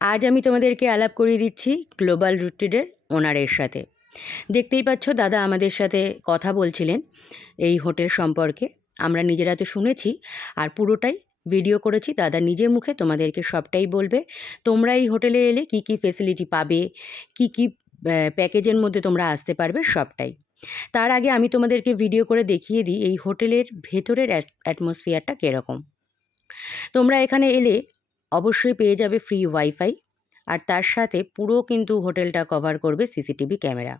আজ আমি তোমাদেরকে আলাপ করিয়ে দিচ্ছি গ্লোবাল রুটেডের ওনারের সাথে। দেখতেই পাচ্ছ দাদা আমাদের সাথে কথা বলছিলেন এই হোটেল সম্পর্কে। আমরা নিজেরা তো শুনেছি আর পুরোটাই ভিডিও করেছি। দাদা নিজের মুখে তোমাদেরকে সবটাই বলবে। তোমরা এই হোটেলে এলে কি কি ফেসিলিটি পাবে, কি কি প্যাকেজের মধ্যে তোমরা আসতে পারবে, সবটাই। তার আগে আমি তোমাদেরকে ভিডিও করে দেখিয়ে দিই এই হোটেলের ভেতরের অ্যাটমসফিয়ারটা কীরকম। তোমরা এখানে এলে অবশ্যই পেয়ে যাবে ফ্রি ওয়াইফাই, আর তার সাথে পুরো কিন্তু হোটেলটা কভার করবে সিসিটিভি ক্যামেরা।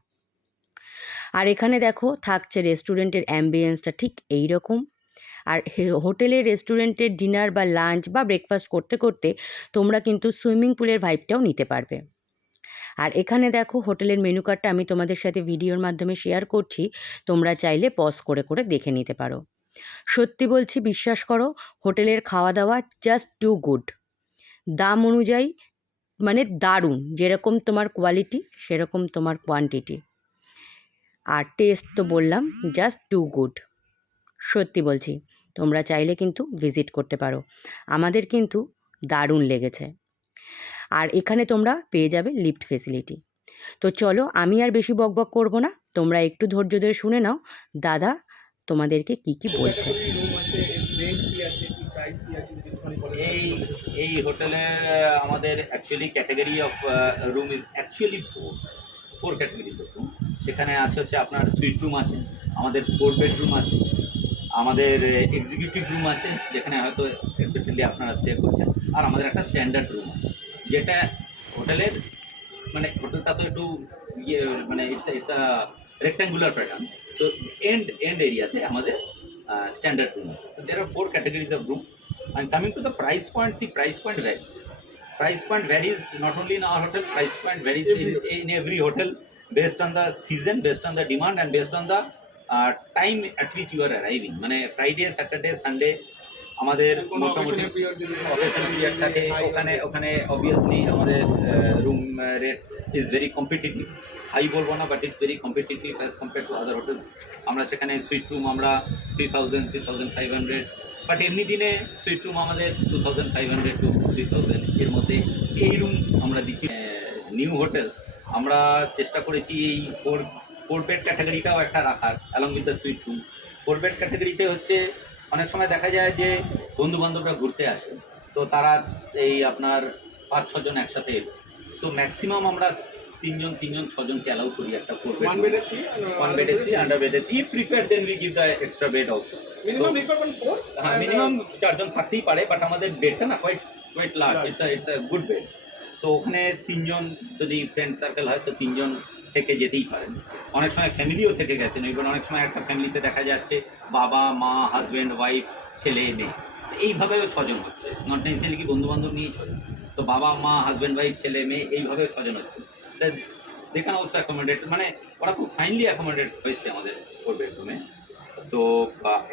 আর এখানে দেখো থাকছে রেস্টুরেন্টের অ্যাম্বিয়েন্সটা ঠিক এই রকম। আর হোটেলের রেস্টুরেন্টের ডিনার বা লাঞ্চ বা ব্রেকফাস্ট করতে করতে তোমরা কিন্তু সুইমিং পুলের ভাইবটাও নিতে পারবে। আর এখানে দেখো হোটেলের মেনু কার্ডটা আমি তোমাদের সাথে ভিডিওর মাধ্যমে শেয়ার করছি, তোমরা চাইলে পজ করে করে দেখে নিতে পারো। সত্যি বলছি, বিশ্বাস করো, হোটেলের খাওয়া দাওয়া জাস্ট টু গুড। দাম অনুযায়ী মানে দারুণ, যেরকম তোমার কোয়ালিটি সেরকম তোমার কোয়ান্টিটি। আর টেস্ট তো বললাম জাস্ট টু গুড। সত্যি বলছি, তোমরা চাইলে কিন্তু ভিজিট করতে পারো। আমাদের কিন্তু দারুণ লেগেছে। আর এখানে তোমরা পেয়ে যাবে লিফট ফেসিলিটি। তো চলো, আমি আর বেশি বকবক করব না, তোমরা একটু ধৈর্য ধরে শুনে নাও দাদা তোমাদেরকে কি কি বলছে। এই এই হোটেলের আমাদের actually category of room is actually four categories of room. সেখানে আছে হচ্ছে আপনার সুইট রুম আছে, আমাদের 4 বেডরুম আছে, আমাদের এক্সিকিউটিভ রুম আছে যেখানে হয়তো স্পেশালি আপনারা স্টে করছেন, আর আমাদের একটা স্ট্যান্ডার্ড রুম আছে যেটা হোটেলের মানে হোটেলটা তো একটু ইয়ে মানে ইটস আ রেক্ট্যাঙ্গুলার প্যাটার্ন। তো এন্ড এরিয়াতে আমাদের স্ট্যান্ডার্ড রুম আছে। So there are 4 categories of room. And coming to the price point, see, price point varies. Price point varies not only in our hotel, price point varies in every hotel based on the season, based on the demand, and based on the time at which you are arriving. মানে Friday, Saturday, Sunday আমাদের মোটামুটি occasion period থাকে। ওখানে ওখানে obviously আমাদের room rate is very competitive. High বলবো না, but it's very competitive as compare to other hotels. আমরা সেখানে সুইট রুম আমরা 3000, 3500, বাট এমনি দিনে সুইট রুম আমাদের 2500 টু 3000 এর মধ্যে এই রুম আমরা দিচ্ছি। নিউ হোটেল আমরা চেষ্টা করেছি এই ফোর বেড ক্যাটাগরিটাও একটা রাখার along with the sweet room. 4 bed ক্যাটাগরিতে হচ্ছে অনেক সময় দেখা যায় যে বন্ধুবান্ধবরা ঘুরতে আসে, তো তারা এই আপনার 5-6 জন একসাথে এলো। সো ম্যাক্সিমাম আমরা 3 জন 6 জনকে অ্যালাউ করি একটা 4 বেড। 1 বেডে 3, আন্ডার বেডে 3। If required then we give the extra bed also. Minimum requirement 4। হ্যাঁ, মিনিমাম 4 জন থাকতেই পারে, বাট আমাদের বেডটা না quite large. It's a good bed. তো ওখানে 3 জন যদি ফ্রেন্ড সার্কেল হয় তো 3 জন থেকে যেতেই পারেন। অনেক সময় ফ্যামিলিও থেকে গেছেন। এবার অনেক সময় একটা ফ্যামিলিতে দেখা যাচ্ছে বাবা মা, হাজব্যান্ড ওয়াইফ, ছেলে মেয়ে, এইভাবেও 6 জন হচ্ছে। নট নেসেসারি কি বন্ধুবান্ধব নিয়েই 6 জন, তো বাবা মা, হাজব্যান্ড ওয়াইফ, ছেলে মেয়ে, এইভাবেও 6 জন হচ্ছে। দেখেন অবশ্য অ্যাকোমোডেট মানে ওরা খুব ফাইনলি অ্যাকোমোডেট হয়েছে আমাদের 4 বেডরুমে। তো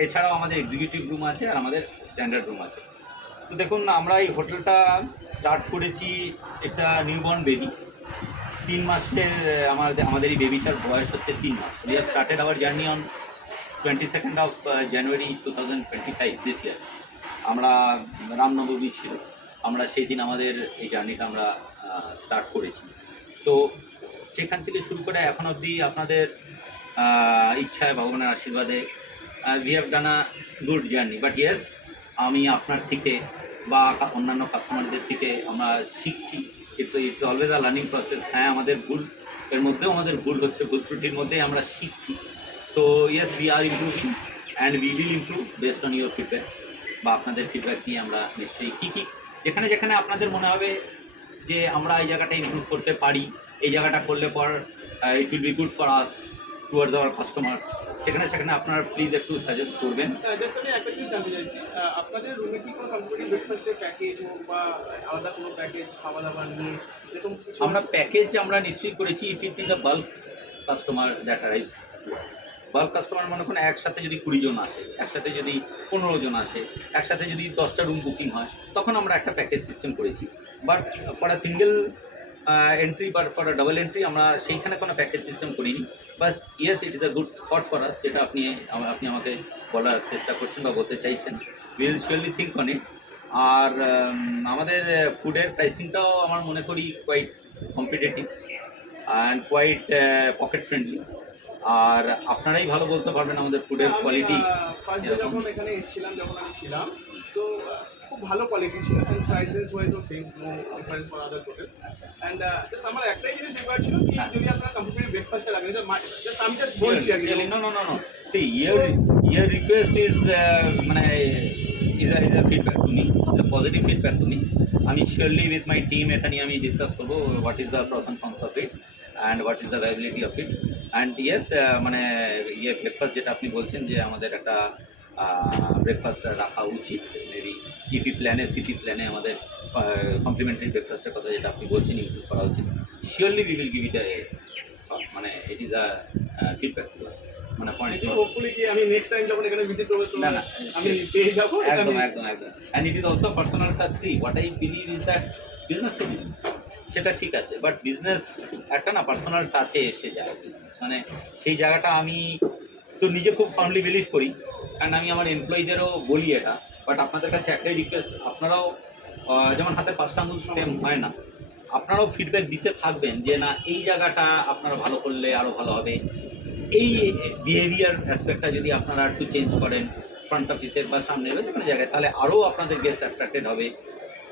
এছাড়াও আমাদের এক্সিকিউটিভ রুম আছে আর আমাদের স্ট্যান্ডার্ড রুম আছে। তো দেখুন, আমরা এই হোটেলটা স্টার্ট করেছি, ইটস আ নিউবর্ন বেবি। 3 মাসের আমাদের এই বেবিটার বয়স হচ্ছে 3 মাস। We have started our journey on 22nd of January 2025 this year. আমরা রামনবমী ছিল, আমরা সেই দিন আমাদের এই জার্নিটা আমরা স্টার্ট করেছি। তো সেখান থেকে শুরু করে এখন অবধি আপনাদের ইচ্ছায় ভগবানের আশীর্বাদে we have done a good journey. But yes, আমি আপনার থেকে বা অন্যান্য কাস্টমারদের থেকে আমরা শিখছি। It's always a learning process. হ্যাঁ, আমাদের ভুল, এর মধ্যেও আমাদের ভুল হচ্ছে, ভুল ত্রুটির মধ্যেই আমরা শিখছি। তো yes, we are improving and we will improve based on your feedback. বা আপনাদের ফিডব্যাক নিয়ে আমরা নিশ্চয়ই কী যেখানে যেখানে আপনাদের মনে হবে যে আমরা এই জায়গাটা ইমপ্রুভ করতে পারি, এই জায়গাটা করলে পর it will be good for us towards hour customer, সেখানে সেখানে আপনারা প্লিজ একটু সাজেস্ট করবেন। জাস্ট আমি একটা জিনিস জানতে চাইছি, আপনাদের রুমে কি কোনো কমপ্লিট ব্রেকফাস্টের প্যাকেজ হোক বা আলাদা কোনো প্যাকেজ খাওয়া দাওয়া নিয়ে এরকম আমরা প্যাকেজ আমরা নিশ্চয়ই করেছি। If it is a bulk customer that arrives to us, bulk customer মনে করুন একসাথে যদি 20 জন আসে, একসাথে যদি 15 জন আসে, একসাথে যদি 10টা রুম বুকিং হয়, তখন আমরা একটা প্যাকেজ সিস্টেম করেছি। But for a single entry বা ফর আ ডাবল এন্ট্রি আমরা সেইখানে কোনো প্যাকেজ সিস্টেম করিনি। বাস yes, it is a good thought for us, যেটা আপনি আমাকে বলার চেষ্টা করছেন বা বলতে চাইছেন। Will surely think on it আর আমাদের ফুডের প্রাইসিংটাও আমার মনে করি quite competitive and quite pocket friendly. আর আপনারাই ভালো বলতে পারবেন আমাদের ফুডের কোয়ালিটি ফার্স্ট ডে যখন এখানে এসেছিলাম, যখন আমি ছিলাম, সো খুব ভালো কোয়ালিটি ছিল অ্যান্ড প্রাইসেস ওয়াইজও same, no difference for other hotel. And just আমার একটাই জিনিস রিকোয়ার ছিল কি যদি আপনারা কমপ্লিট ব্রেকফাস্টে রাখেন, জাস্ট আমি জাস্ট বলছি আর কি। No. See, your request is is a feedback to me, is a positive feedback to me. আমি surely with my team এটা নিয়ে আমি ডিসকাস করবো what is the pros and cons of it and what is the viability of it. And yes, মানে breakfast যেটা আপনি বলছেন যে আমাদের একটা ব্রেকফাস্ট রাখা উচিত, মেবি ইপি প্ল্যানে, সিটি প্ল্যানে আমাদের কমপ্লিমেন্টারি ব্রেকফাস্টের কথা যেটা আপনি বলছেন ইনক্লুড করা উচিত। Surely we will give it মানে it is a feedback to us, মানে পয়েন্ট। হোপফুলি কি আমি নেক্সট টাইম যখন এখানে ভিজিট করবো না না আমি পেয়ে যাবো। একদম। And it is also personal touch. See what I believe is that business to business সেটা ঠিক আছে, বাট বিজনেস একটা না পার্সোনাল টাচে এসে যায় বিজনেস, মানে সেই জায়গাটা আমি তো নিজে খুব ফার্মলি বিলিভ করি, কারণ আমি আমার এমপ্লয়ীদেরও বলি এটা। বাট আপনাদের কাছে একটাই রিকোয়েস্ট, আপনারাও যেমন হাতে 5টা আঙুল সেম হয় না, আপনারাও ফিডব্যাক দিতে থাকবেন যে না এই জায়গাটা আপনারা ভালো করলে আরও ভালো হবে, এই বিহেভিয়ার অ্যাসপেক্টটা যদি আপনারা একটু চেঞ্জ করেন ফ্রন্ট অফিসের বা সামনে যে কোনো জায়গায়, তাহলে আরও আপনাদের গেস্ট অ্যাট্রাক্টেড হবে।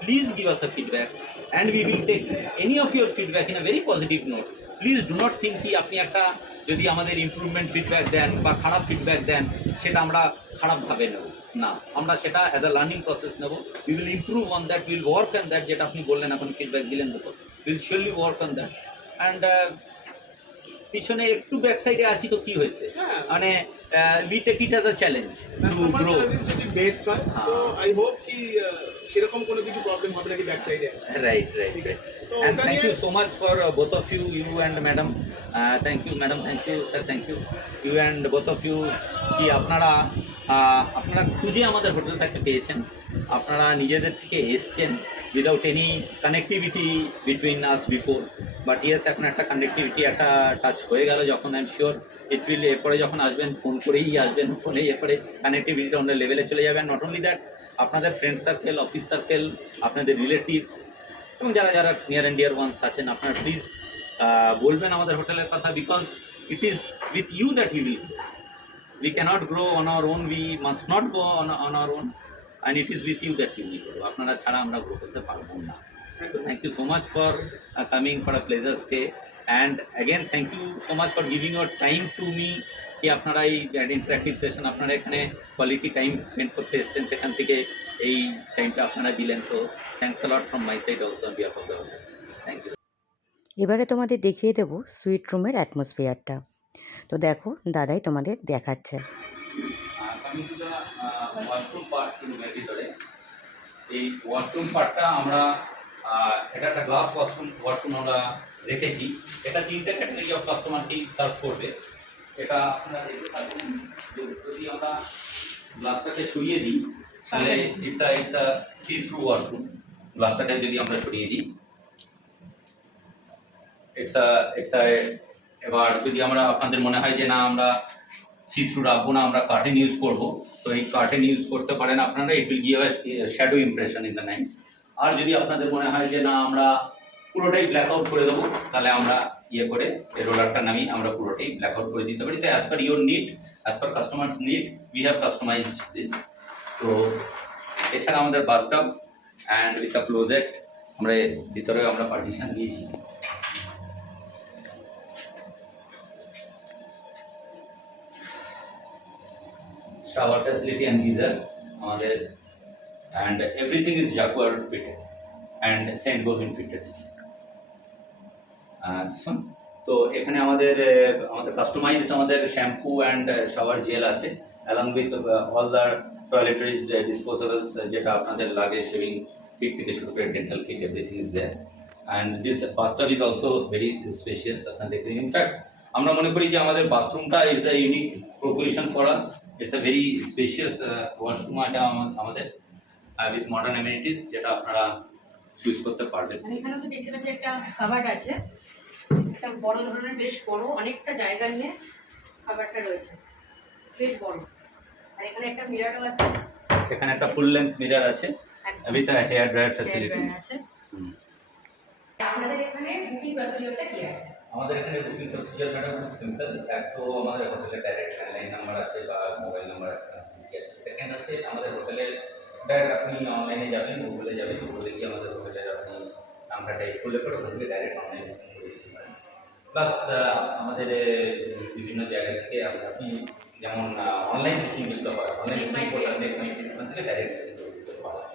Please give us a feedback and we will take any of your feedback in a very positive note. Please do not think কি আপনি একটা যদি আমাদের ইমপ্রুভমেন্ট ফিডব্যাক দেন বা খারাপ ফিডব্যাক দেন সেটা আমরা খারাপভাবে নেব না, আমরা সেটা অ্যাজ আ লার্নিং প্রসেস নেব। We will improve on that, will work on that, যেটা আপনি বললেন এখন ফিডব্যাক দিলেন তো will surely work on that. And পিছনে একটু ব্যাক সাইডে আছি তো কি হয়েছে, মানে we take it as a challenge to grow. যদি বেস্ট হয় সো আই হোপ কি সেরকম কোনো কিছু প্রবলেম হবে নাকি ব্যাক সাইডে। Right. And thank you so much for both of you, you and madam. Thank you, madam. Thank you, sir. Thank you. You and both of you কি আপনারা খুঁজে আমাদের হোটেলটাকে পেয়েছেন, আপনারা নিজেদের থেকে এসছেন without any connectivity between us before. But yes, এখন একটা কানেক্টিভিটি একটা টাচ হয়ে গেল, যখন I am sure it will, এরপরে যখন আসবেন ফোন করেই আসবেন, ফোনেই এরপরে কানেক্টিভিটিটা অন্য লেভেলে চলে যাবেন। নট অনলি দ্যাট, আপনাদের ফ্রেন্ড সার্কেল, অফিস সার্কেল, আপনাদের রিলেটিভস এবং যারা যারা নিয়ার অ্যান্ড ডিয়ার ওয়ান্স আছেন, আপনারা প্লিজ বলবেন আমাদের হোটেলের কথা, because it is with you that we cannot grow on our own, we must not go on our own, and it is with you that will grow. আপনারা ছাড়া আমরা grow করতে পারবো না। So thank you so much for coming for a pleasure stay, and again thank you so much for giving your time to me কি আপনারা এই interactive session আপনারা এখানে কোয়ালিটি টাইম স্পেন্ড করতে এসেছেন, সেখান থেকে এই টাইমটা আপনারা দিলেন, তো thanks a lot from my side also on behalf of the hotel. Thank you. এবারে তোমাদের দেখিয়ে দেবো সুইট রুমের অ্যাটমসফিয়ারটা। তো দেখো দাদাই তোমাদের দেখাচ্ছে। Coming to the washroom part ভিতরে, এই ওয়াশরুম পার্টটা আমরা এটা একটা গ্লাস ওয়াশরুম আমরা রেখেছি। এটা 3টে ক্যাটাগরি অফ কাস্টমারকেই সার্ভ করবে। এটা আপনারা দেখতে পাচ্ছেন, যদি আমরা গ্লাসটাকে সরিয়ে দিই তাহলে it's a see through washroom. গ্লাসটাকে যদি আমরা সরিয়ে দিই ইটস আ এবার যদি আমরা আপনাদের মনে হয় যে না আমরা সি থ্রু রাখবো না, আমরা কার্টেন ইউজ করবো, তো এই কার্টেন ইউজ করতে পারেন আপনারা। It will give a shadow impression in the night. আর যদি আপনাদের মনে হয় যে না আমরা পুরোটাই ব্ল্যাক আউট করে দেবো, তাহলে আমরা ইয়ে করে এই রোলারটা নামিয়ে আমরা পুরোটাই ব্ল্যাক আউট করে দিতে পারি। তো as per your need, as per customers need, we have customized this. তো এছাড়া আমাদের bathtub and with a closet, আমরা ভিতরেও আমরা পার্টিশন দিয়েছি। শাওয়ার ফ্যাসিলিটি অ্যান্ড গিজার আমাদের, and everything is Jacquard fitted and Saint Gobain fitted. তো এখানে আমাদের কাস্টমাইজড আমাদের শ্যাম্পু অ্যান্ড শাওয়ার জেল আছে, along with all the toiletries disposables যেটা আপনাদের লাগে, শেভিং কিট থেকে শুরু করে dental kit, everything is there. And this bathtub is also very spacious. আপনারা দেখতে, ইনফ্যাক্ট আমরা মনে করি যে আমাদের বাথরুমটা is a unique proposition for us. It's a very spacious washroom এটা আমাদের উইথ মডার্ন অ্যামিনিটিস, যেটা আপনারা ইউজ করতে পারবেন। এখানেও তো দেখতে পাচ্ছি একটা কাভার্ড আছে, একটা বড় ধরনের, বেশ বড়, অনেকটা জায়গা নিয়ে কাভার্ডটা রয়েছে, বেশ বড়। আর এখানে একটা মিররও আছে, এখানে একটা ফুল লেন্থ মিরর আছে, with a hair dryer Hair facility. dryer আছে। আপনাদের এখানে বুকিং প্রসিডিওরটা কি আছে? আমাদের এখানে বুকিং প্রসিজার ম্যাডাম খুব সিম্পল। এক তো আমাদের হোটেলে ডাইরেক্ট ল্যান্ডলাইন নাম্বার আছে বা মোবাইল নাম্বার আছে, ঠিক আছে। সেকেন্ড হচ্ছে আমাদের হোটেলে ডাইরেক্ট আপনি অনলাইনে যাবেন, গুগলে যাবেন, গুগলে গিয়ে আমাদের হোটেলের আপনি নামটা টাইপ করলে পরে ওখান থেকে ডাইরেক্ট অনলাইন বুকিং করে দিতে পারেন। প্লাস আমাদের বিভিন্ন জায়গা থেকে আপনি যেমন অনলাইন বুকিং করতে পারেন, অনলাইন বুকিং পোর্টাল থেকে ডাইরেক্ট বুকিং করে দিতে পারেন।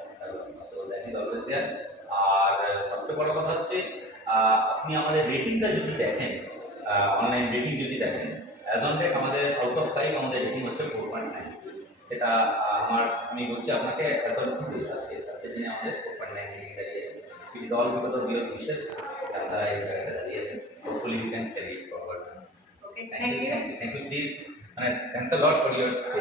So that is always there. আর সবচেয়ে বড় কথা হচ্ছে আপনি আমাদের রেটিংটা যদি দেখেন, অনলাইন রেটিং যদি দেখেন, অ্যাজ অন ডেট আমাদের আউট অফ 5 আমাদের রেটিং হচ্ছে 4.9। সেটা আমি বলছি আপনাকে এত আছে আজকের দিনে আমাদের 4.9 রেটিং দাঁড়িয়েছে। It is all because of your wishes আমরা এই জায়গাটা দাঁড়িয়েছে। Hopefully we can carry it forward. Okay, thank you please, মানে thanks a lot for your stay.